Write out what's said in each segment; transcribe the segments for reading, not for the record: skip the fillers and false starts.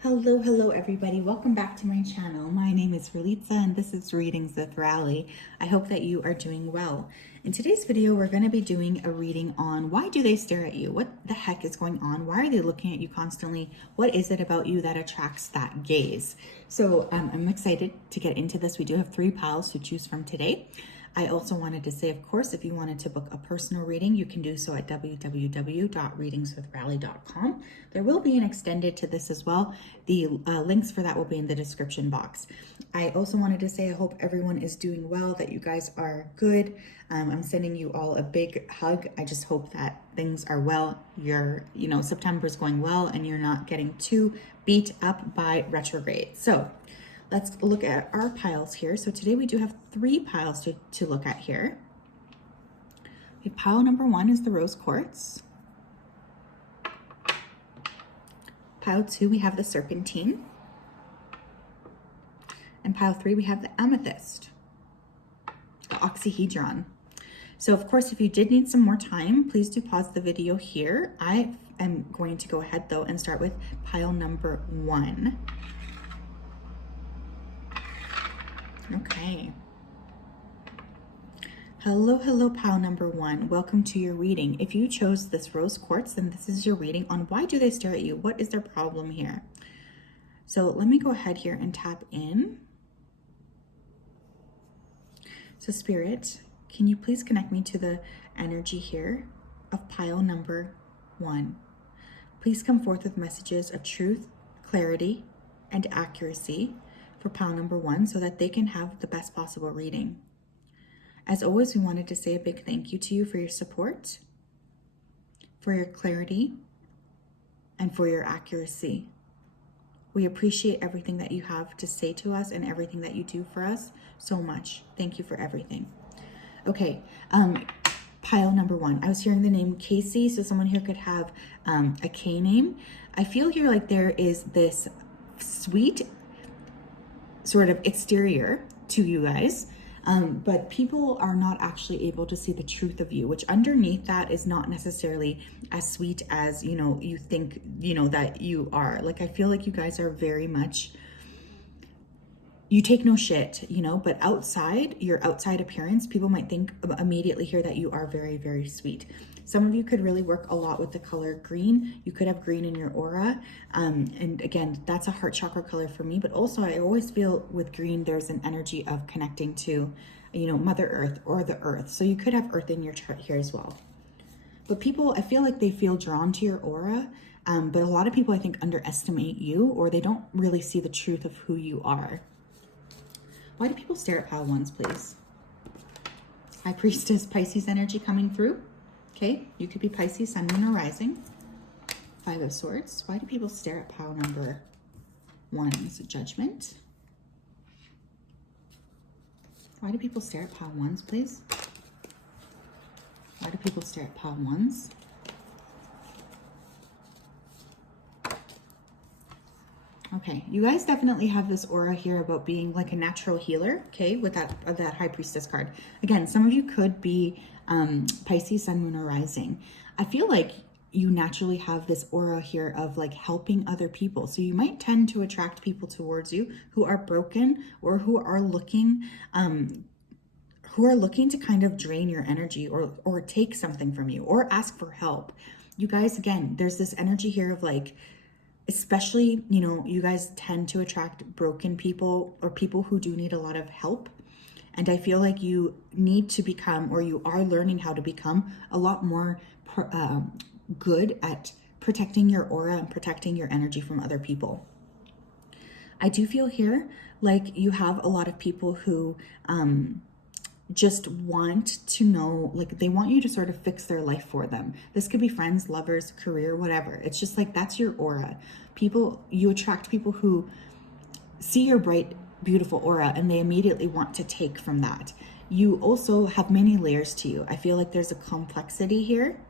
Hello everybody. Welcome back to my channel. My name is Ralitza and this is Readings with Rally. I hope that you are doing well. In today's video, we're going to be doing a reading on why do they stare at you? What the heck is going on? Why are they looking at you constantly? What is it about you that attracts that gaze? So I'm excited to get into this. We do have 3 piles to choose from today. I also wanted to say, of course, if you wanted to book a personal reading, you can do so at www.readingswithrally.com. There will be an extended to this as well. The links for that will be in the description box. I also wanted to say I hope everyone is doing well, that you guys are good. I'm sending you all a big hug. I just hope that things are well. September's going well and you're not getting too beat up by retrograde. So let's look at our piles here. So today we do have 3 piles to look at here. Pile number 1 is the rose quartz. Pile 2, we have the serpentine. And pile 3, we have the amethyst, the oxyhedron. So of course, if you did need some more time, please do pause the video here. I am going to go ahead though and start with pile number 1. Okay. Hello, pile number 1. Welcome to your reading. If you chose this rose quartz, then this is your reading on why do they stare at you? What is their problem here? So let me go ahead here and tap in. So Spirit, can you please connect me to the energy here of pile number 1? Please come forth with messages of truth, clarity, and accuracy for pile number 1 so that they can have the best possible reading. As always, we wanted to say a big thank you to you for your support, for your clarity, and for your accuracy. We appreciate everything that you have to say to us and everything that you do for us so much. Thank you for everything. Okay, pile number 1. I was hearing the name Casey, so someone here could have a K name. I feel here like there is this sweet sort of exterior to you guys, but people are not actually able to see the truth of you, which underneath that is not necessarily as sweet as you think that you are. Like, I feel like you guys are very much, you take no shit, but outside, your outside appearance, people might think immediately here that you are very, very sweet. Some of you could really work a lot with the color green. You could have green in your aura. And again, that's a heart chakra color for me, but also I always feel with green, there's an energy of connecting to, Mother Earth or the earth. So you could have earth in your chart here as well. But people, I feel like they feel drawn to your aura. But a lot of people, I think, underestimate you, or they don't really see the truth of who you are. Why do people stare at pile 1s, please? High Priestess, Pisces energy coming through. Okay, you could be Pisces, Sun, Moon, or Rising. 5 of Swords. Why do people stare at pile number 1? Is it Judgment? Why do people stare at pile 1s, please? Why do people stare at pile 1s? Okay, you guys definitely have this aura here about being like a natural healer, okay, with that High Priestess card. Again, some of you could be Pisces, Sun, Moon, or Rising. I feel like you naturally have this aura here of like helping other people. So you might tend to attract people towards you who are broken or who are looking to kind of drain your energy or take something from you or ask for help. You guys, again, there's this energy here of like, especially, you guys tend to attract broken people or people who do need a lot of help. And I feel like you need to become, or you are learning how to become a lot more good at protecting your aura and protecting your energy from other people. I do feel here like you have a lot of people who just want to know, like they want you to sort of fix their life for them. This could be friends, lovers, career, whatever. It's just like, that's your aura. You attract people who see your bright, beautiful aura and they immediately want to take from that. You also have many layers to you. I feel like there's a complexity here.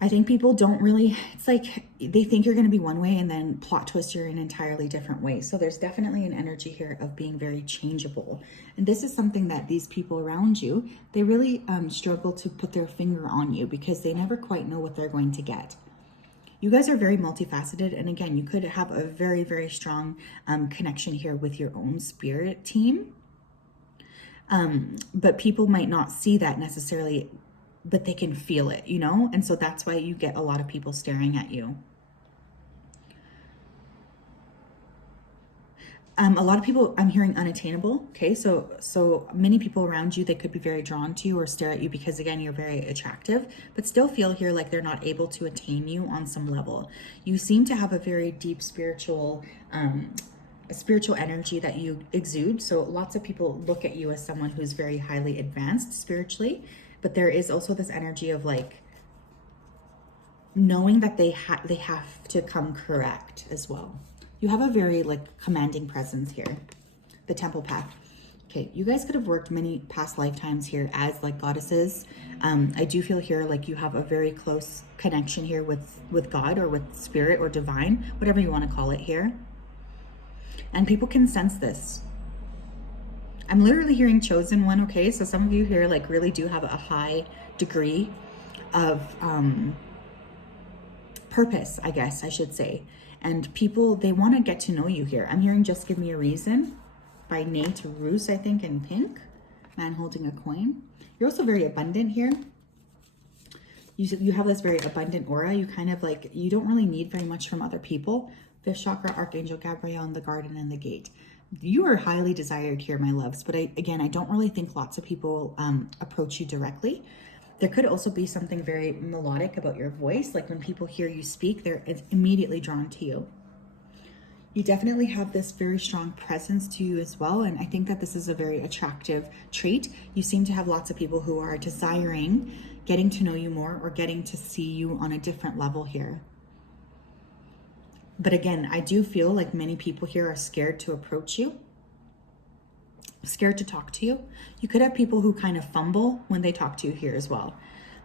I think people don't really, it's like they think you're going to be one way and then plot twist you're an entirely different way. So there's definitely an energy here of being very changeable. And this is something that these people around you, they really struggle to put their finger on you because they never quite know what they're going to get. You guys are very multifaceted. And again, you could have a very, very strong connection here with your own spirit team. But people might not see that necessarily, but they can feel it, you know? And so that's why you get a lot of people staring at you. A lot of people, I'm hearing unattainable. Okay, so many people around you, they could be very drawn to you or stare at you because again, you're very attractive, but still feel here like they're not able to attain you on some level. You seem to have a very deep spiritual energy that you exude. So lots of people look at you as someone who's very highly advanced spiritually, but there is also this energy of like knowing that they have to come correct as well. You have a very like commanding presence here, the temple path. Okay, you guys could have worked many past lifetimes here as like goddesses. I do feel here like you have a very close connection here with God or with spirit or divine, whatever you want to call it here. And people can sense this. I'm literally hearing chosen one, okay? So some of you here like really do have a high degree of purpose, I guess I should say. And people, they want to get to know you here. I'm hearing Just Give Me a Reason by Nate Roos, I think, in pink. Man holding a coin. You're also very abundant here. You have this very abundant aura. You kind of like, you don't really need very much from other people. Fifth chakra, Archangel Gabriel in the garden and the gate. You are highly desired here, my loves. But again, I don't really think lots of people approach you directly. There could also be something very melodic about your voice. Like when people hear you speak, they're immediately drawn to you. You definitely have this very strong presence to you as well. And I think that this is a very attractive trait. You seem to have lots of people who are desiring getting to know you more or getting to see you on a different level here. But again, I do feel like many people here are scared to approach you, scared to talk to you. You could have people who kind of fumble when they talk to you here as well.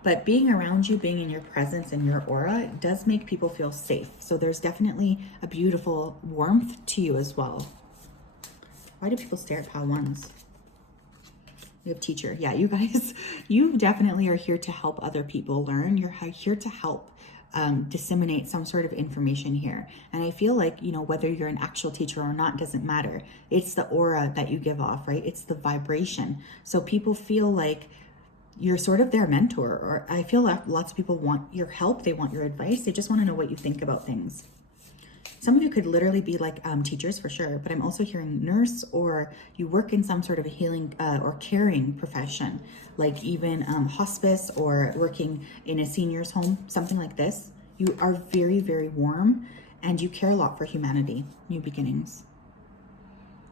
But being around you, being in your presence and your aura does make people feel safe. So there's definitely a beautiful warmth to you as well. Why do people stare at pile ones? We have teacher. Yeah, you guys, you definitely are here to help other people learn. You're here to help disseminate some sort of information here. And I feel like, you know, whether you're an actual teacher or not doesn't matter. It's the aura that you give off, right? It's the vibration. So people feel like you're sort of their mentor, or I feel like lots of people want your help. They want your advice. They just want to know what you think about things. Some of you could literally be like teachers for sure, but I'm also hearing nurse, or you work in some sort of a healing or caring profession, like even hospice or working in a senior's home, something like this. You are very, very warm and you care a lot for humanity, new beginnings.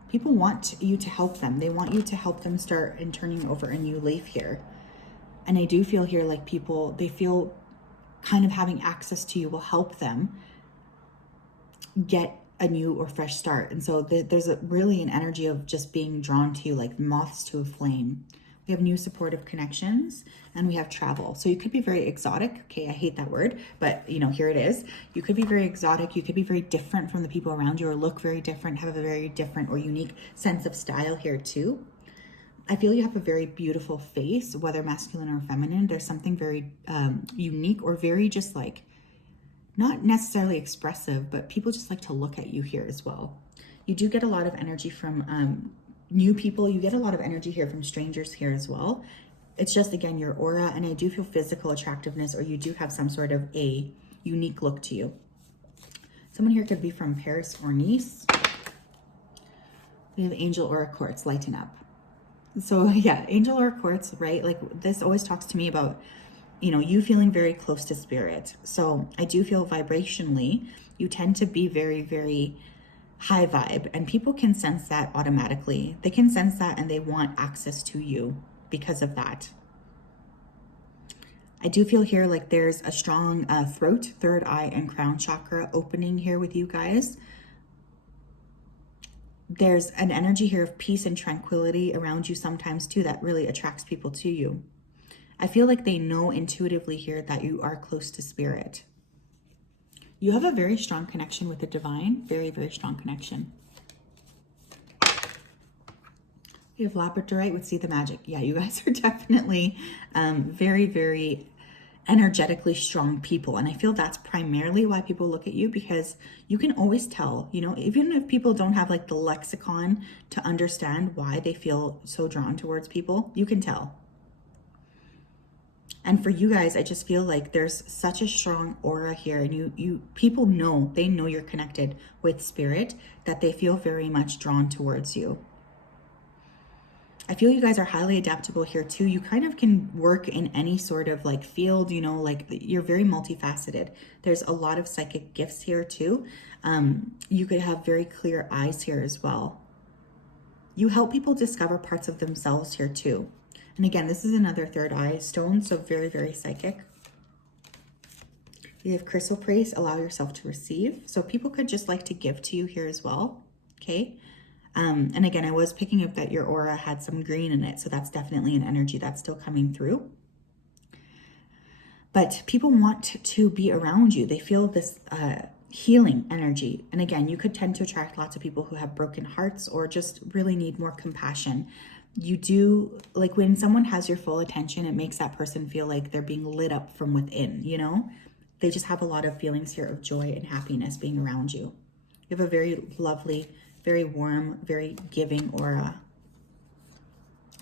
People want you to help them. They want you to help them start and turning over a new leaf here. And I do feel here like people, they feel kind of having access to you will help them get a new or fresh start. And so there's really an energy of just being drawn to you like moths to a flame. We have new supportive connections and we have travel. So you could be very exotic. Okay, I hate that word, but you know, here it is. You could be very exotic. You could be very different from the people around you or look very different, have a very different or unique sense of style here too. I feel you have a very beautiful face, whether masculine or feminine. There's something very unique or very just like, not necessarily expressive, but people just like to look at you here as well. You do get a lot of energy from new people. You get a lot of energy here from strangers here as well. It's just, again, your aura, and I do feel physical attractiveness, or you do have some sort of a unique look to you. Someone here could be from Paris or Nice. We have angel aura quartz, lighten up. So yeah, angel aura quartz, right? Like this always talks to me about, you know, you feeling very close to spirit. So I do feel vibrationally, you tend to be very, very high vibe, and people can sense that automatically. They can sense that and they want access to you because of that. I do feel here like there's a strong throat, third eye, and crown chakra opening here with you guys. There's an energy here of peace and tranquility around you sometimes too that really attracts people to you. I feel like they know intuitively here that you are close to spirit. You have a very strong connection with the divine, very, very strong connection. You have labradorite with see the magic. Yeah, you guys are definitely very, very energetically strong people. And I feel that's primarily why people look at you, because you can always tell, you know, even if people don't have like the lexicon to understand why they feel so drawn towards people, you can tell. And for you guys, I just feel like there's such a strong aura here, and you people know, they know you're connected with spirit, that they feel very much drawn towards you. I feel you guys are highly adaptable here too. You kind of can work in any sort of like field, you know, like you're very multifaceted. There's a lot of psychic gifts here too. You could have very clear eyes here as well. You help people discover parts of themselves here too. And again, this is another third eye stone, so very, very psychic. You have chrysoprase, allow yourself to receive. So people could just like to give to you here as well, okay? And again, I was picking up that your aura had some green in it, so that's definitely an energy that's still coming through. But people want to be around you. They feel this healing energy. And again, you could tend to attract lots of people who have broken hearts or just really need more compassion. You do, like when someone has your full attention, it makes that person feel like they're being lit up from within, you know? They just have a lot of feelings here of joy and happiness being around you. You have a very lovely, very warm, very giving aura.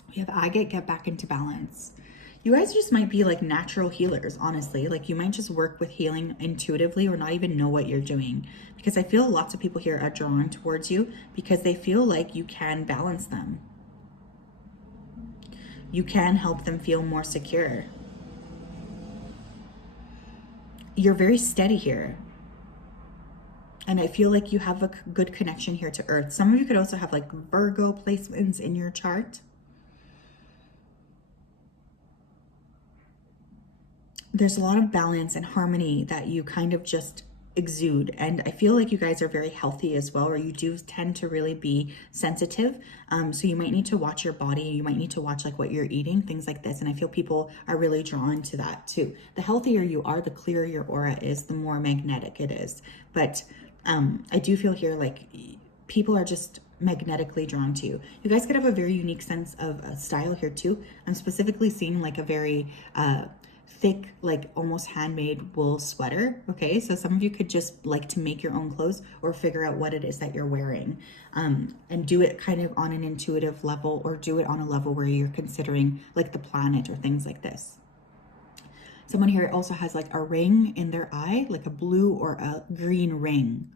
We have agate, get back into balance. You guys just might be like natural healers, honestly. Like you might just work with healing intuitively or not even know what you're doing. Because I feel lots of people here are drawn towards you because they feel like you can balance them. You can help them feel more secure. You're very steady here. And I feel like you have a good connection here to Earth. Some of you could also have like Virgo placements in your chart. There's a lot of balance and harmony that you kind of just exude. And I feel like you guys are very healthy as well, or you do tend to really be sensitive. So you might need to watch your body. You might need to watch like what you're eating, things like this. And I feel people are really drawn to that too. The healthier you are, the clearer your aura is, the more magnetic it is. But I do feel here like people are just magnetically drawn to you. You guys could have a very unique sense of style here too. I'm specifically seeing like a very thick, like almost handmade wool sweater. Okay, so some of you could just like to make your own clothes or figure out what it is that you're wearing, and do it kind of on an intuitive level, or do it on a level where you're considering like the planet or things like this. Someone here also has like a ring in their eye, like a blue or a green ring.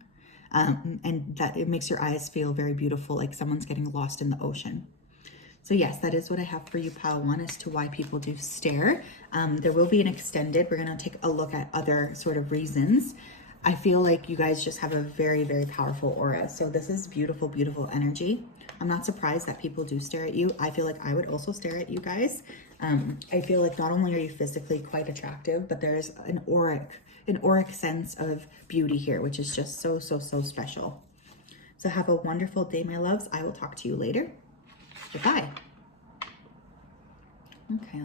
And that it makes your eyes feel very beautiful, like someone's getting lost in the ocean. So yes, that is what I have for you, pile one, as to why people do stare. There will be an extended. We're going to take a look at other sort of reasons. I feel like you guys just have a very, very powerful aura. So this is beautiful, beautiful energy. I'm not surprised that people do stare at you. I feel like I would also stare at you guys. I feel like not only are you physically quite attractive, but there's an auric sense of beauty here, which is just so, so, so special. So have a wonderful day, my loves. I will talk to you later. Goodbye. Okay.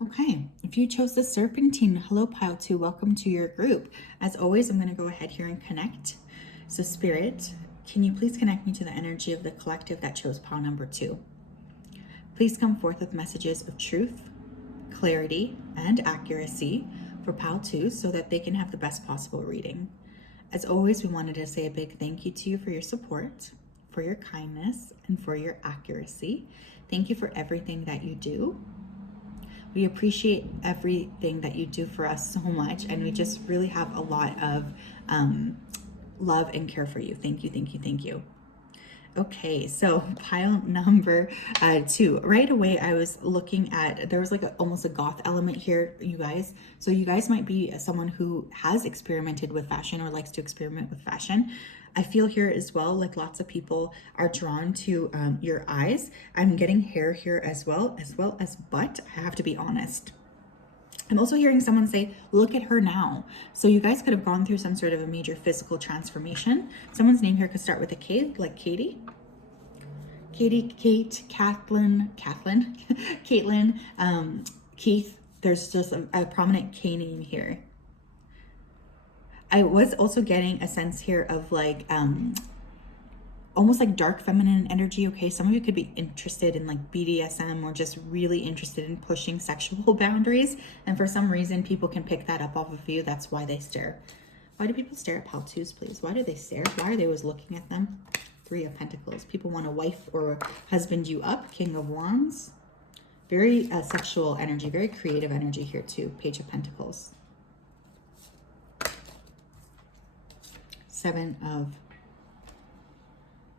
Okay, if you chose the Serpentine, hello pile 2, welcome to your group. As always, I'm going to go ahead here and connect. So Spirit, can you please connect me to the energy of the collective that chose pile number 2? Please come forth with messages of truth, clarity, and accuracy for pile 2 so that they can have the best possible reading. As always, we wanted to say a big thank you to you for your support, for your kindness, and for your accuracy. Thank you for everything that you do. We appreciate everything that you do for us so much, and we just really have a lot of love and care for you. Thank you, thank you, thank you. Okay, so pile number 2. Right away, I was looking at, there was like almost a goth element here, you guys. So you guys might be someone who has experimented with fashion or likes to experiment with fashion. I feel here as well, like lots of people are drawn to your eyes. I'm getting hair here as well as butt. I have to be honest. I'm also hearing someone say, look at her now. So you guys could have gone through some sort of a major physical transformation. Someone's name here could start with a K, like Katie. Katie, Kate, Caitlin, Keith. There's just a prominent K name here. I was also getting a sense here of like almost like dark feminine energy. Okay, some of you could be interested in like BDSM or just really interested in pushing sexual boundaries, and for some reason people can pick that up off of you. That's why they stare. Why do people stare at pile twos, please? Why do they stare? Why are they always looking at them? Three of Pentacles. People want to wife or husband you up. King of Wands. Very sexual energy, very creative energy here too. Page of Pentacles. Seven of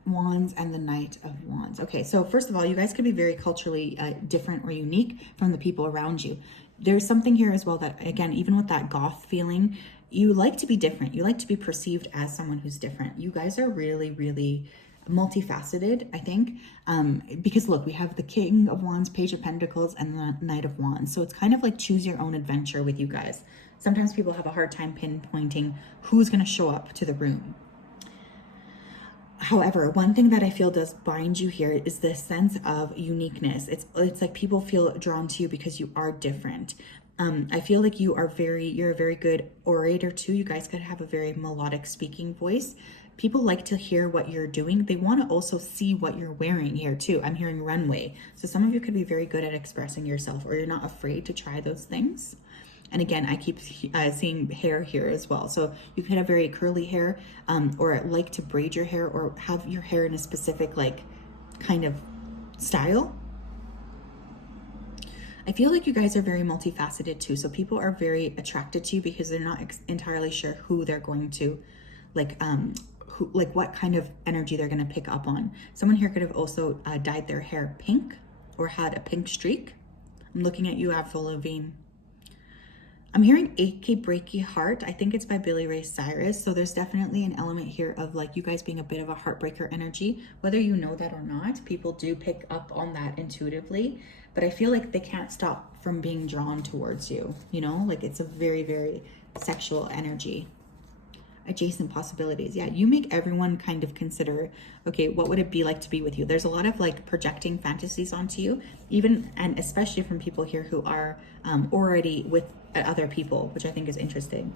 Wands and the Knight of Wands. Okay, so first of all, you guys could be very culturally different or unique from the people around you. There's something here as well that, again, even with that goth feeling, you like to be different. You like to be perceived as someone who's different. You guys are really, really multifaceted, I think, because look, we have the King of Wands, Page of Pentacles, and the Knight of Wands. So it's kind of like choose your own adventure with you guys. Sometimes people have a hard time pinpointing who's going to show up to the room. However, one thing that I feel does bind you here is this sense of uniqueness. It's like people feel drawn to you because you are different. I feel like you're a very good orator too. You guys could have a very melodic speaking voice. People like to hear what you're doing. They want to also see what you're wearing here too. I'm hearing runway. So some of you could be very good at expressing yourself, or you're not afraid to try those things. And again, I keep seeing hair here as well. So you could have very curly hair, or like to braid your hair, or have your hair in a specific like kind of style. I feel like you guys are very multifaceted too. So people are very attracted to you because they're not entirely sure who they're going to like, what kind of energy they're going to pick up on. Someone here could have also dyed their hair pink or had a pink streak. I'm looking at you, Avril Lavigne. I'm hearing Achy Breaky Heart. I think it's by Billy Ray Cyrus. So there's definitely an element here of like you guys being a bit of a heartbreaker energy. Whether you know that or not, people do pick up on that intuitively. But I feel like they can't stop from being drawn towards you. You know, like it's a very, very sexual energy. Adjacent possibilities. Yeah, you make everyone kind of consider, okay, what would it be like to be with you? There's a lot of like projecting fantasies onto you, even and especially from people here who are already with other people, which I think is interesting.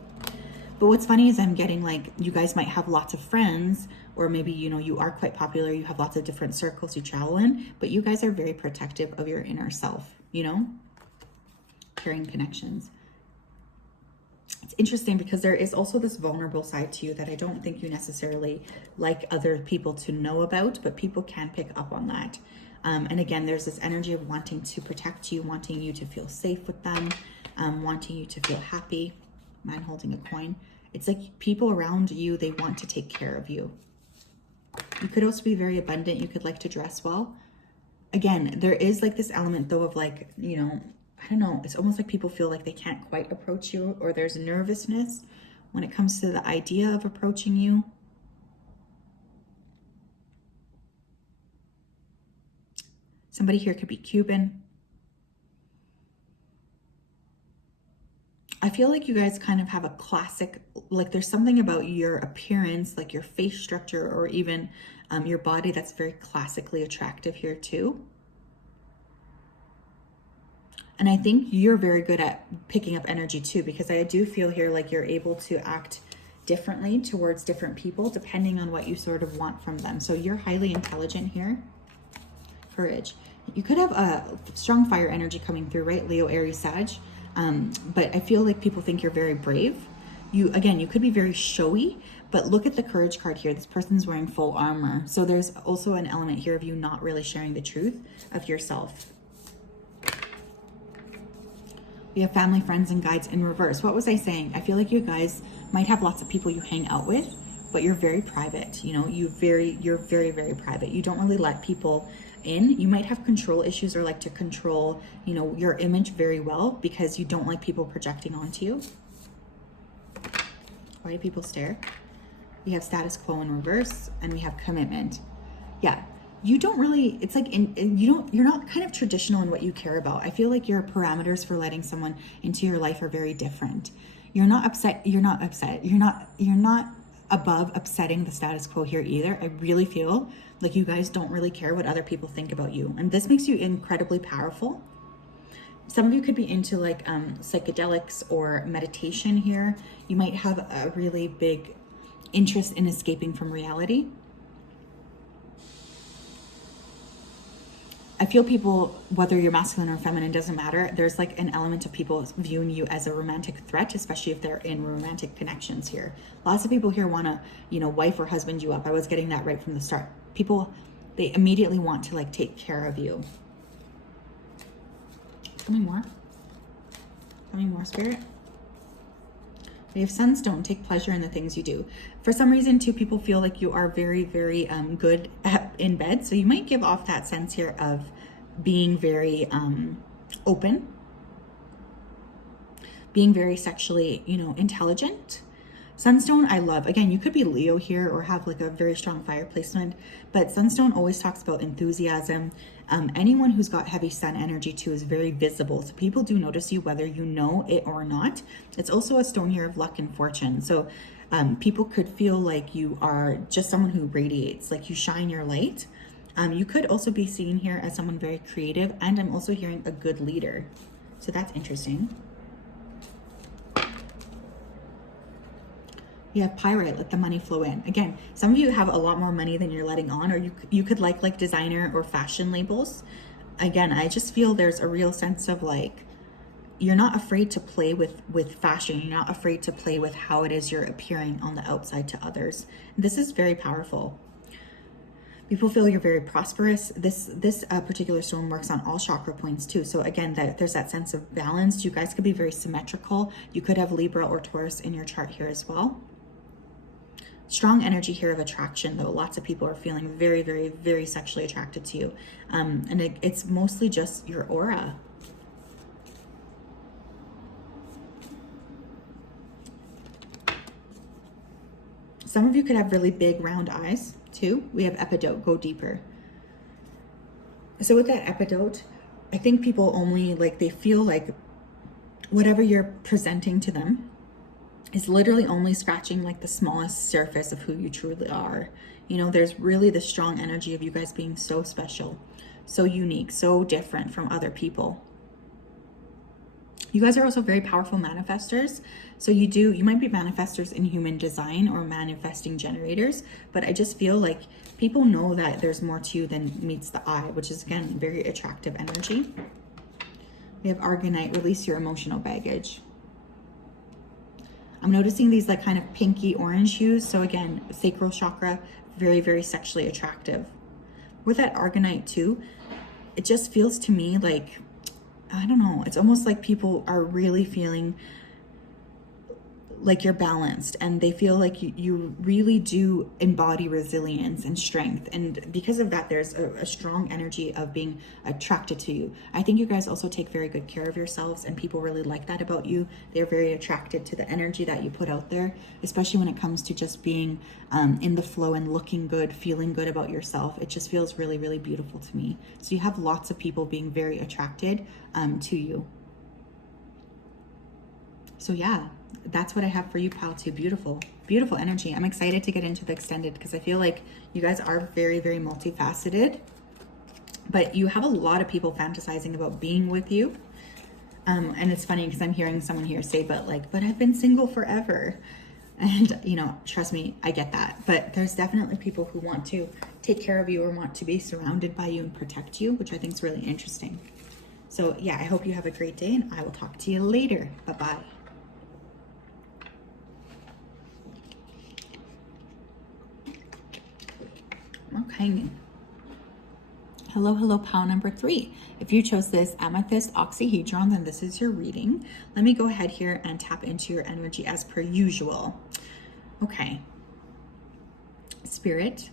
But what's funny is I'm getting like you guys might have lots of friends, or maybe, you know, you are quite popular, you have lots of different circles you travel in, but you guys are very protective of your inner self, you know, carrying connections. It's interesting because there is also this vulnerable side to you that I don't think you necessarily like other people to know about, but people can pick up on that. And again, there's this energy of wanting to protect you, wanting you to feel safe with them, wanting you to feel happy. Man holding a coin. It's like people around you, they want to take care of you. You could also be very abundant. You could like to dress well. Again, there is like this element though of like, you know, I don't know, it's almost like people feel like they can't quite approach you, or there's nervousness when it comes to the idea of approaching you. Somebody here could be Cuban. I feel like you guys kind of have a classic, like there's something about your appearance, like your face structure, or even your body that's very classically attractive here too. And I think you're very good at picking up energy too, because I do feel here like you're able to act differently towards different people depending on what you sort of want from them. So you're highly intelligent here. Courage. You could have a strong fire energy coming through, right? Leo, Aries, Sag. But I feel like people think you're very brave. You could be very showy, but look at the courage card here. This person's wearing full armor. So there's also an element here of you not really sharing the truth of yourself. We have family, friends, and guides in reverse. What was I saying? I feel like you guys might have lots of people you hang out with, but you're very private. You know, you're very, very private. You don't really let people in. You might have control issues or like to control, you know, your image very well because you don't like people projecting onto you. Why do people stare? We have status quo in reverse, and we have commitment. Yeah. You don't really, it's like, you're not kind of traditional in what you care about. I feel like your parameters for letting someone into your life are very different. You're not above upsetting the status quo here either. I really feel like you guys don't really care what other people think about you. And this makes you incredibly powerful Some of you could be into like psychedelics or meditation here. You might have a really big interest in escaping from reality. I feel people, whether you're masculine or feminine, doesn't matter. There's like an element of people viewing you as a romantic threat, especially if they're in romantic connections here. Lots of people here want to, you know, wife or husband you up. I was getting that right from the start. People, they immediately want to like take care of you. Coming more. Coming more, Spirit. We have sunstone. Take pleasure in the things you do. For some reason, too, people feel like you are very, very good in bed. So you might give off that sense here of being very open, being very sexually, you know, intelligent. Sunstone, I love. Again, you could be Leo here or have like a very strong fire placement, but Sunstone always talks about enthusiasm. Anyone who's got heavy sun energy too is very visible. So people do notice you whether you know it or not. It's also a stone here of luck and fortune. So people could feel like you are just someone who radiates, like you shine your light. You could also be seen here as someone very creative, and I'm also hearing a good leader. So that's interesting. You have pyrite, let the money flow in. Again, some of you have a lot more money than you're letting on, or you could like designer or fashion labels. Again, I just feel there's a real sense of like, you're not afraid to play with fashion. You're not afraid to play with how it is you're appearing on the outside to others. This is very powerful. People feel you're very prosperous. This particular stone works on all chakra points too. So again, there's that sense of balance. You guys could be very symmetrical. You could have Libra or Taurus in your chart here as well. Strong energy here of attraction, though. Lots of people are feeling very, very, very sexually attracted to you. And it's mostly just your aura. Some of you could have really big round eyes too. We have epidote, go deeper. So with that epidote, I think people only like, they feel like whatever you're presenting to them is literally only scratching like the smallest surface of who you truly are. You know, there's really the strong energy of you guys being so special, so unique, so different from other people. You guys are also very powerful manifestors. So you might be manifestors in human design or manifesting generators, but I just feel like people know that there's more to you than meets the eye, which is again, very attractive energy. We have Argonite, release your emotional baggage. I'm noticing these like kind of pinky orange hues. So again, sacral chakra, very, very sexually attractive. With that Argonite too, it just feels to me like, I don't know, it's almost like people are really feeling like you're balanced, and they feel like you really do embody resilience and strength. And because of that, there's a strong energy of being attracted to you. I think you guys also take very good care of yourselves, and people really like that about you. They're very attracted to the energy that you put out there, especially when it comes to just being in the flow and looking good, feeling good about yourself. It just feels really, really beautiful to me. So you have lots of people being very attracted to you. So yeah, that's what I have for you, pal, too. Beautiful, beautiful energy. I'm excited to get into the extended because I feel like you guys are very, very multifaceted, but you have a lot of people fantasizing about being with you. And it's funny because I'm hearing someone here say, but I've been single forever. And, you know, trust me, I get that. But there's definitely people who want to take care of you or want to be surrounded by you and protect you, which I think is really interesting. So yeah, I hope you have a great day, and I will talk to you later. Bye-bye. Okay. Hello, pile number 3. If you chose this amethyst oxyhedron, then this is your reading. Let me go ahead here and tap into your energy as per usual. Okay. Spirit,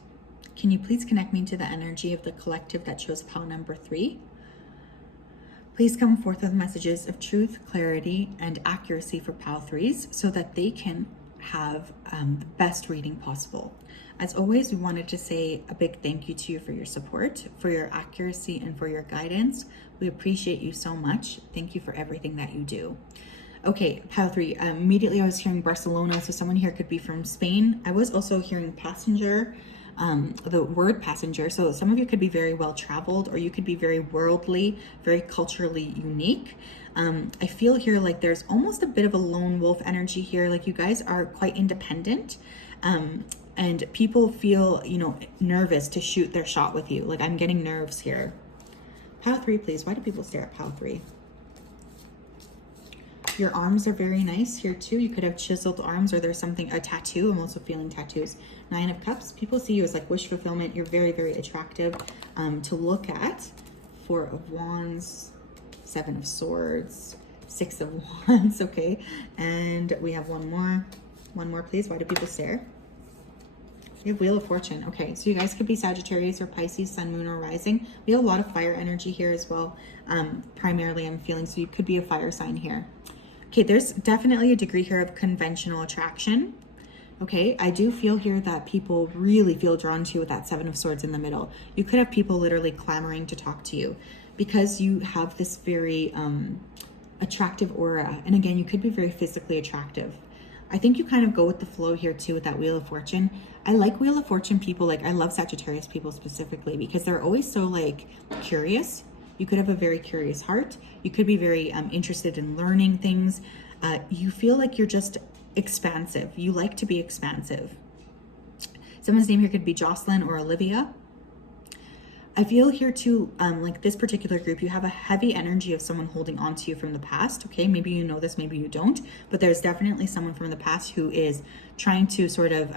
can you please connect me to the energy of the collective that chose pile number 3? Please come forth with messages of truth, clarity, and accuracy for pile 3s so that they can have the best reading possible. As always, we wanted to say a big thank you to you for your support, for your accuracy, and for your guidance. We appreciate you so much. Thank you for everything that you do. Okay, pile 3. Immediately I was hearing Barcelona, so someone here could be from Spain. I was also hearing passenger. the word passenger. So some of you could be very well traveled, or you could be very worldly, very culturally unique. I feel here like there's almost a bit of a lone wolf energy here. Like you guys are quite independent. And people feel, you know, nervous to shoot their shot with you. Like I'm getting nerves here. Pile 3, please. Why do people stare at pile 3? Your arms are very nice here too. You could have chiseled arms, or there's something, a tattoo. I'm also feeling tattoos. 9 of Cups. People see you as like wish fulfillment. You're very, very attractive to look at. 4 of Wands, 7 of Swords, 6 of Wands. Okay, and we have one more. One more, please. Why do people stare? We have Wheel of Fortune. Okay, so you guys could be Sagittarius or Pisces, Sun, Moon, or Rising. We have a lot of fire energy here as well. Primarily, I'm feeling, so you could be a fire sign here. Okay, there's definitely a degree here of conventional attraction. Okay, I do feel here that people really feel drawn to you with that 7 of Swords in the middle. You could have people literally clamoring to talk to you because you have this very attractive aura. And again, you could be very physically attractive. I think you kind of go with the flow here too with that Wheel of Fortune. I like Wheel of Fortune people. Like I love Sagittarius people specifically because they're always so like curious. You could have a very curious heart. You could be very interested in learning things. You feel like you're just expansive. You like to be expansive. Someone's name here could be Jocelyn or Olivia. I feel here too, like this particular group, you have a heavy energy of someone holding on to you from the past. Okay, maybe you know this, maybe you don't, but there's definitely someone from the past who is trying to sort of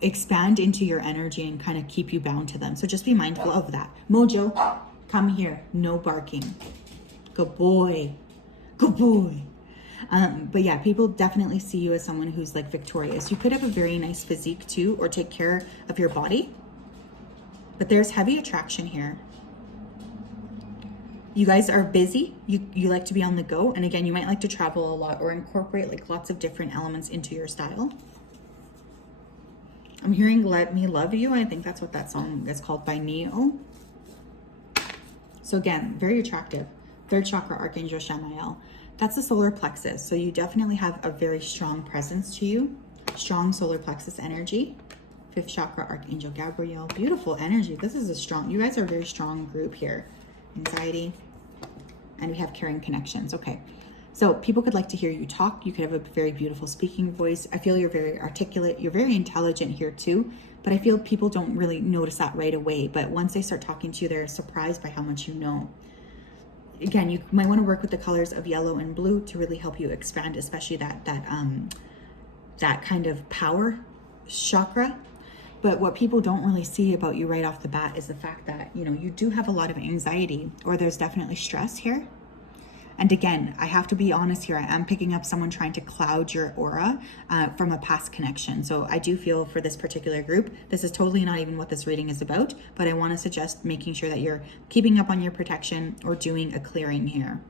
expand into your energy and kind of keep you bound to them. So just be mindful of that. Mojo, come here. No barking. Good boy. Good boy. But yeah, people definitely see you as someone who's like victorious. You could have a very nice physique too, or take care of your body. But there's heavy attraction here. You guys are busy. You like to be on the go. And again, you might like to travel a lot or incorporate like lots of different elements into your style. I'm hearing Let Me Love You. I think that's what that song is called by Neo. So again, very attractive. 3rd chakra, Archangel Shamael. That's the solar plexus. So you definitely have a very strong presence to you. Strong solar plexus energy. 5th chakra, Archangel Gabriel. Beautiful energy. This is a strong, you guys are a very strong group here. Anxiety. And we have caring connections. Okay. So people could like to hear you talk. You could have a very beautiful speaking voice. I feel you're very articulate. You're very intelligent here too. But I feel people don't really notice that right away. But once they start talking to you, they're surprised by how much you know. Again, you might want to work with the colors of yellow and blue to really help you expand, especially that kind of power chakra. But what people don't really see about you right off the bat is the fact that, you know, you do have a lot of anxiety, or there's definitely stress here. And again, I have to be honest here. I am picking up someone trying to cloud your aura from a past connection. So I do feel for this particular group, this is totally not even what this reading is about, but I want to suggest making sure that you're keeping up on your protection or doing a clearing here.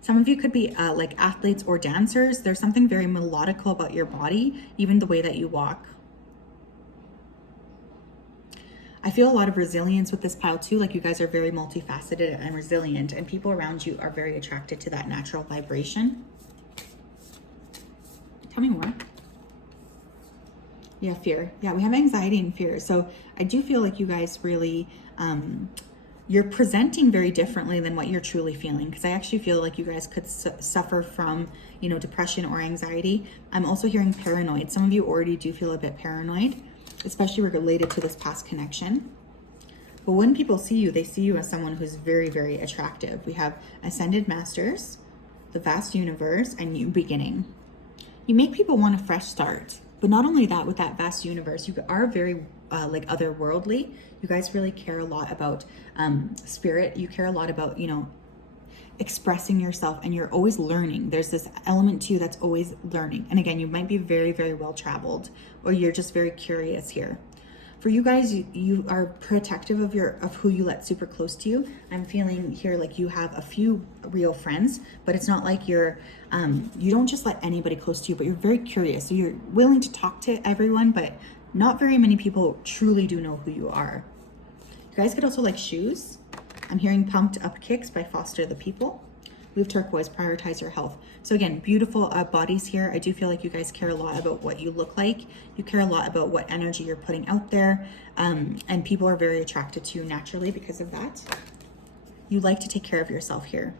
Some of you could be like athletes or dancers. There's something very melodical about your body, even the way that you walk. I feel a lot of resilience with this pile too. Like you guys are very multifaceted and resilient, and people around you are very attracted to that natural vibration. Tell me more. Yeah, fear. Yeah, we have anxiety and fear. So I do feel like you guys really, you're presenting very differently than what you're truly feeling. Because I actually feel like you guys could suffer from, you know, depression or anxiety. I'm also hearing paranoid. Some of you already do feel a bit paranoid, especially related to this past connection. But when people see you, they see you as someone who's very, very attractive. We have Ascended Masters, the vast universe, and new beginning. You make people want a fresh start. But not only that, with that vast universe, you are very like otherworldly. You guys really care a lot about spirit. You care a lot about, you know, expressing yourself, and you're always learning. There's this element to you that's always learning. And again, you might be very, very well traveled, or you're just very curious here. For you guys, you are protective of who you let super close to you. I'm feeling here like you have a few real friends, but it's not like you're you don't just let anybody close to you, but you're very curious. So you're willing to talk to everyone, but not very many people truly do know who you are. You guys could also like shoes. I'm hearing Pumped Up Kicks by Foster the People. We have turquoise, prioritize your health. So again, beautiful bodies here. I do feel like you guys care a lot about what you look like. You care a lot about what energy you're putting out there. And people are very attracted to you naturally because of that. You like to take care of yourself here.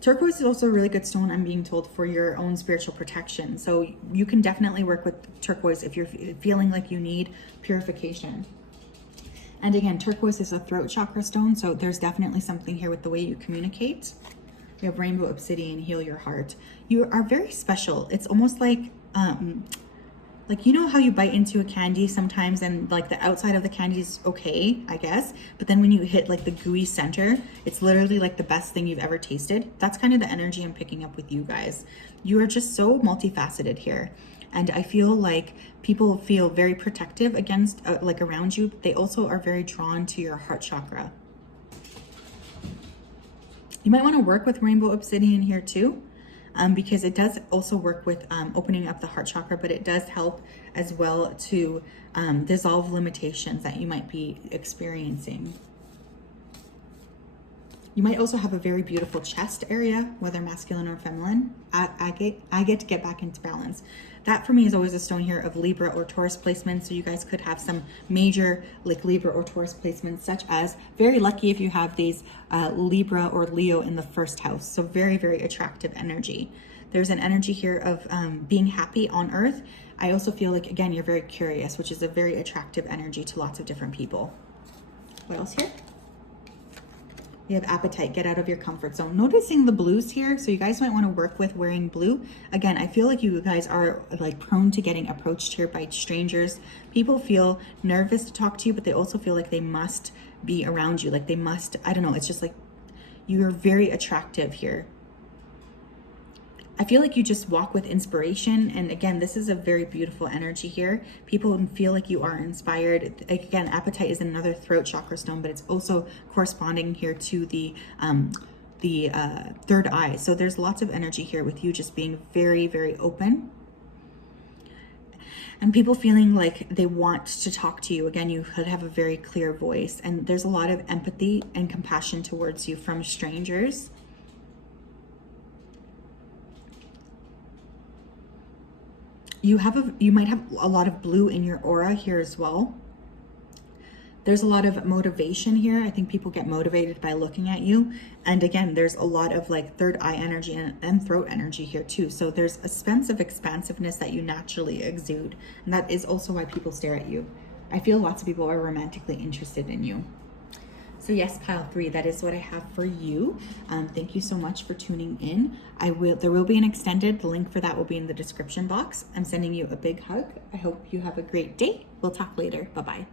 Turquoise is also a really good stone, I'm being told, for your own spiritual protection. So you can definitely work with turquoise if you're feeling like you need purification. And again, turquoise is a throat chakra stone, so there's definitely something here with the way you communicate. We have rainbow obsidian, heal your heart. You are very special. It's almost like you know how you bite into a candy sometimes and like the outside of the candy is okay, I guess, but then when you hit like the gooey center, it's literally like the best thing you've ever tasted. That's kind of the energy I'm picking up with you guys. You are just so multifaceted here. And I feel like people feel very protective against, like around you. They also are very drawn to your heart chakra. You might want to work with rainbow obsidian here too. Because it does also work with opening up the heart chakra, but it does help as well to dissolve limitations that you might be experiencing. You might also have a very beautiful chest area, whether masculine or feminine. I get to get back into balance. That for me is always a stone here of Libra or Taurus placements. So you guys could have some major like Libra or Taurus placements, such as, very lucky if you have these Libra or Leo in the first house. So very, very attractive energy. There's an energy here of being happy on earth. I also feel like, again, you're very curious, which is a very attractive energy to lots of different people. What else here? We have appetite, get out of your comfort zone. Noticing the blues here, so you guys might want to work with wearing blue. Again, I feel like you guys are like prone to getting approached here by strangers. People feel nervous to talk to you, but they also feel like they must be around you. Like they must, I don't know, it's just like you're very attractive here. I feel like you just walk with inspiration. And again, this is a very beautiful energy here. People feel like you are inspired. Again, appetite is another throat chakra stone, but it's also corresponding here to the third eye. So there's lots of energy here with you just being very, very open. And people feeling like they want to talk to you. Again, you could have a very clear voice. And there's a lot of empathy and compassion towards you from strangers. You might have a lot of blue in your aura here as well. There's a lot of motivation here. I think people get motivated by looking at you. And again, there's a lot of like third eye energy and throat energy here too. So there's a sense of expansiveness that you naturally exude. And that is also why people stare at you. I feel lots of people are romantically interested in you. So yes, pile 3, that is what I have for you. Thank you so much for tuning in. There will be an extended, the link for that will be in the description box. I'm sending you a big hug. I hope you have a great day. We'll talk later. Bye-bye.